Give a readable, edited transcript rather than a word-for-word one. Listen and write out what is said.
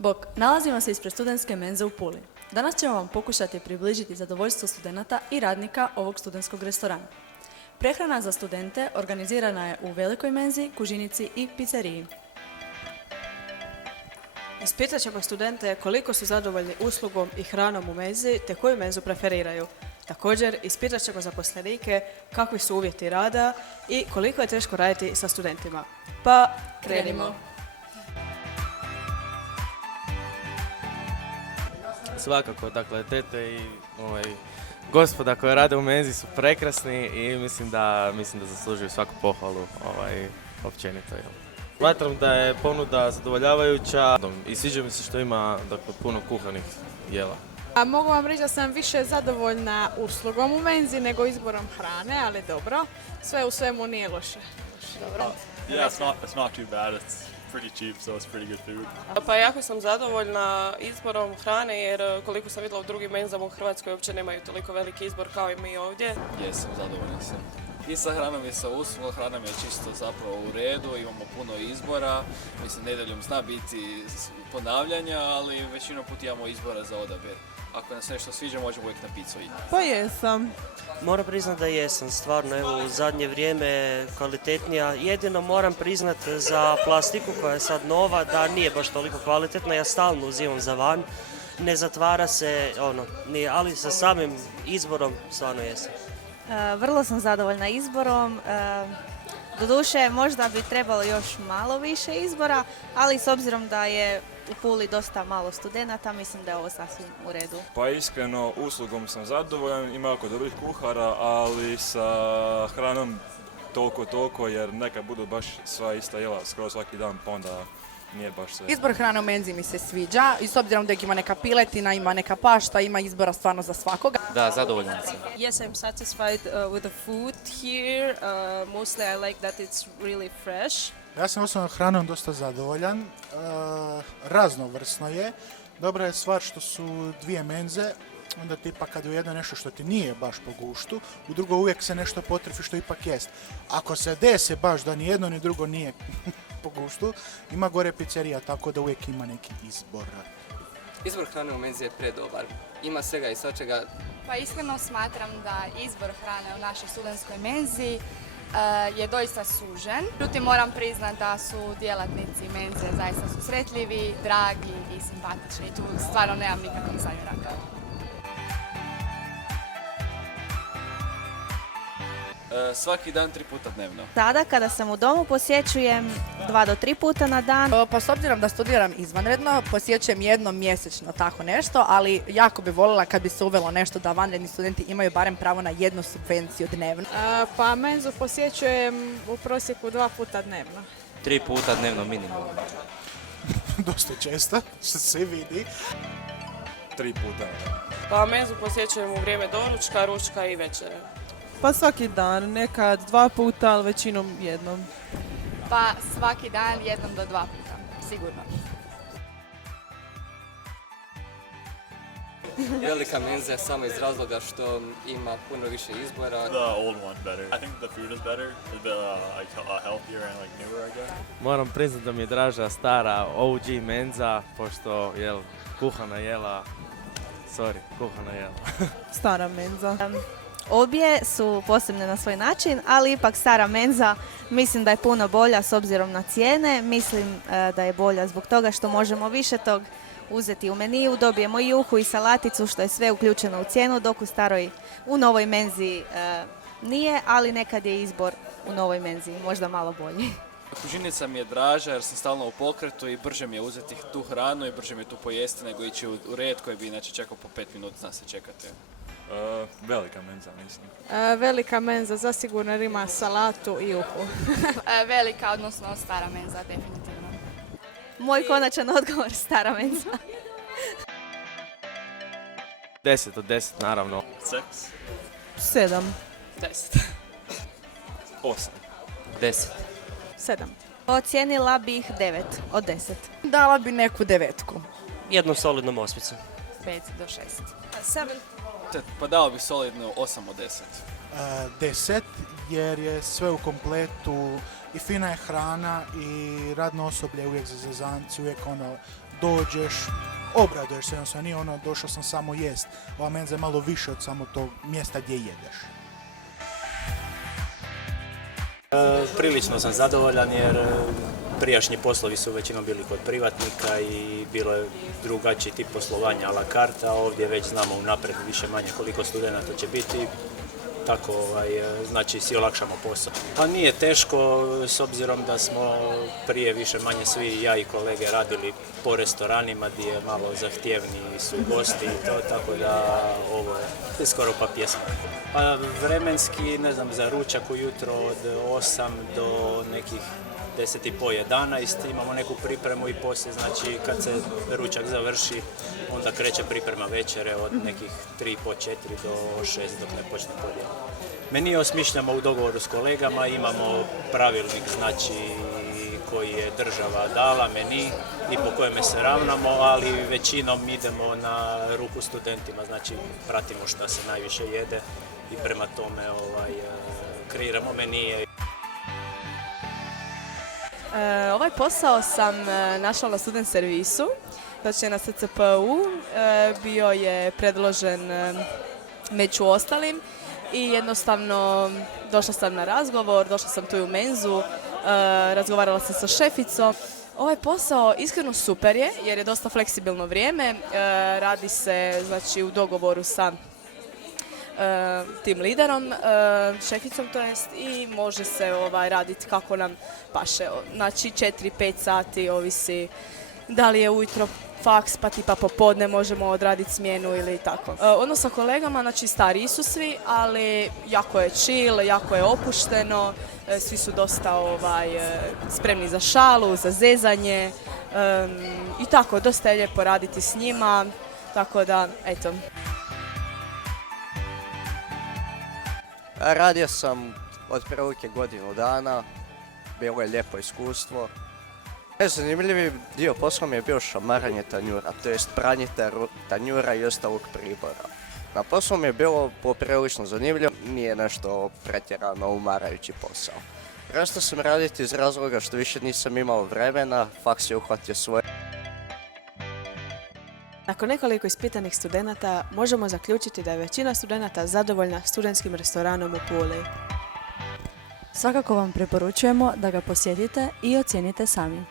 Bok, nalazimo se ispred studentske menze u Puli. Danas ćemo vam pokušati približiti zadovoljstvo studenata i radnika ovog studentskog restorana. Prehrana za studente organizirana je u velikoj menzi, kužinici i pizzeriji. Ispitat ćemo studente koliko su zadovoljni uslugom i hranom u menzi te koju menzu preferiraju. Također, ispitat ćemo zaposlenike kakvi su uvjeti rada i koliko je teško raditi sa studentima. Pa, krenimo! Svakako, dakle, tete i gospoda koja rade u menzi su prekrasni i mislim da zaslužuju svaku pohvalu općenito. Smatram da je ponuda zadovoljavajuća i sviđa mi se što ima puno kuhanih jela. Mogu vam reći da sam više zadovoljna uslugom u menzi nego izborom hrane, ali dobro. Sve u svemu nije loše. Dobro. Yeah, it's not too bad. It's pretty cheap, so it's pretty good food. Pa jako sam zadovoljna izborom hrane jer koliko sam vidjela u drugim menzama u Hrvatskoj uopće nemaju toliko veliki izbor kao i mi ovdje. Jesam, zadovoljan sam. I sa hranom i sa uslugom, hrana mi je čisto zapravo u redu, imamo puno izbora. Mislim, nedjeljom zna biti ponavljanja, ali većinom put imamo izbora za odabir. Ako nam se nešto sviđa, možemo uvijek na pizzu ići. Pa jesam. Moram priznat da jesam, stvarno, evo, u zadnje vrijeme kvalitetnija. Jedino moram priznat za plastiku koja je sad nova da nije baš toliko kvalitetna, ja stalno uzimam za van. Ne zatvara se, ali sa samim izborom stvarno jesam. Vrlo sam zadovoljna izborom. Doduše, možda bi trebalo još malo više izbora, ali s obzirom da je u Puli dosta malo studenata, mislim da je ovo sasvim u redu. Pa iskreno, uslugom sam zadovoljan, ima jako dobrih kuhara, ali sa hranom toliko, jer neka budu baš sva ista jela skoro svaki dan, pa onda nije baš sve. Izbor hrane u menzi mi se sviđa i s obzirom da ima neka piletina, ima neka pašta, ima izbora stvarno za svakoga. Da, zadovoljan sam. Yes, I'm satisfied with the food here. Mostly I like that it's really fresh. Ja sam osobno hranom dosta zadovoljan, raznovrsno je. Dobra je stvar što su dvije menze, onda tipa kad u jedno nešto što ti nije baš po guštu, u drugo uvijek se nešto potrefi što ipak jest. Ako se desi baš da ni jedno ni drugo nije po guštu, ima gore pizzerija, tako da uvijek ima neki izbor. Izbor hrane u menzi je predobar. Ima svega i svačega. Pa iskreno smatram da izbor hrane u našoj studentskoj menzi je doista sužen. Međutim, moram priznati da su djelatnici menze zaista susretljivi, dragi i simpatični. Tu stvarno nemam nikakvih zamjeraka. Svaki dan 3 puta dnevno. Sada kada sam u domu posjećujem 2 do 3 puta na dan. Pa s obzirom da studiram izvanredno, posjećujem jednom mjesečno tako nešto, ali jako bi voljela kad bi se uvelo nešto da vanredni studenti imaju barem pravo na jednu subvenciju dnevno. Pa menzu posjećujem u prosjeku 2 puta dnevno. 3 puta dnevno minimum. Dosta često, što se vidi. 3 puta. Pa menzu posjećujem u vrijeme doručka, ručka i večere. Pa svaki dan, nekad 2 puta, ali većinom jednom. Pa svaki dan 1 do 2 puta, sigurno. Velika menza je samo iz razloga što ima puno više izbora. The old one better. I think the food is better. It's a bit healthier and newer, I guess. Moram priznat da mi je draža stara OG menza, pošto kuhana jela. Stara menza. Obje su posebne na svoj način, ali ipak stara menza mislim da je puno bolja s obzirom na cijene. Mislim da je bolja zbog toga što možemo više tog uzeti u meniju, dobijemo i juhu i salaticu što je sve uključeno u cijenu, dok u novoj menzi nije, ali nekad je izbor u novoj menzi možda malo bolji. Kužinica mi je draža jer sam stalno u pokretu i brže mi je uzeti tu hranu i brže mi je tu pojesti nego ići u red koji bi inače čekao po 5 minuta, zna se čekati. Velika menza, mislim. Velika menza zasigurno jer ima salatu i juhu. Velika, odnosno stara menza, definitivno. Moj konačan odgovor, stara menza. 10 od 10, naravno. 7. 10. 8. 10. 7. Ocijenila bih 9 od 10. Dala bi neku 9. Jednom solidnom osmicom. 5 do 6. 7. Pa dao bi solidno 8 od 10. 10, jer je sve u kompletu i fina je hrana i radno osoblje uvijek za zezanci, uvijek dođeš, obraduješ se, jednostavno nije ono došao sam samo jest. Ova menza je malo više od samo tog mjesta gdje jedeš. Prilično sam zadovoljan jer prijašnji poslovi su većinom bili kod privatnika i bilo je drugačiji tip poslovanja a la carte, a ovdje već znamo unaprijed više manje koliko studenata će biti, tako znači si olakšamo posao. Pa nije teško s obzirom da smo prije više manje svi ja i kolege radili po restoranima gdje je malo zahtjevniji su gosti i to, tako da ovo je skoro pa pjesma. Pa vremenski, ne znam, za ručak ujutro od 8 do nekih 10:30, 11, imamo neku pripremu i poslije, znači kad se ručak završi, onda kreće priprema večere od nekih 3:30, 4 do 6 dok ne počne podjela. Menije osmišljamo u dogovoru s kolegama, imamo pravilnik, znači koji je država dala, meni i po kojeme se ravnamo, ali većinom idemo na ruku studentima, znači pratimo šta se najviše jede i prema tome kreiramo menije. Ovaj posao sam našla na student servisu, znači na SCPU, bio je predložen među ostalim i jednostavno došla sam na razgovor, došla sam tu u menzu, razgovarala sam sa šeficom. Ovaj posao iskreno super je jer je dosta fleksibilno vrijeme, radi se znači u dogovoru sa tim liderom, šeficom to jest, i može se raditi kako nam paše. Znači 4-5 sati, ovisi da li je ujutro faks pa tipa popodne možemo odraditi smjenu ili tako. Odnos sa kolegama, znači stariji su svi, ali jako je chill, jako je opušteno, svi su dosta spremni za šalu, za zezanje i tako, dosta je lijepo raditi s njima, tako da eto. Radio sam otprilike godinu dana, bilo je lijepo iskustvo. Zanimljivi dio posla mi je bio šamaranje tanjura, to jest pranje tanjura i ostalog pribora. Na poslu mi je bilo poprilično zanimljivo, nije nešto pretjerano umarajući posao. Prestao sam raditi iz razloga što više nisam imao vremena, faks je uhvatio svoje. Nakon nekoliko ispitanih studenata možemo zaključiti da je većina studenata zadovoljna studentskim restoranom u Puli. Svakako vam preporučujemo da ga posjetite i ocijenite sami.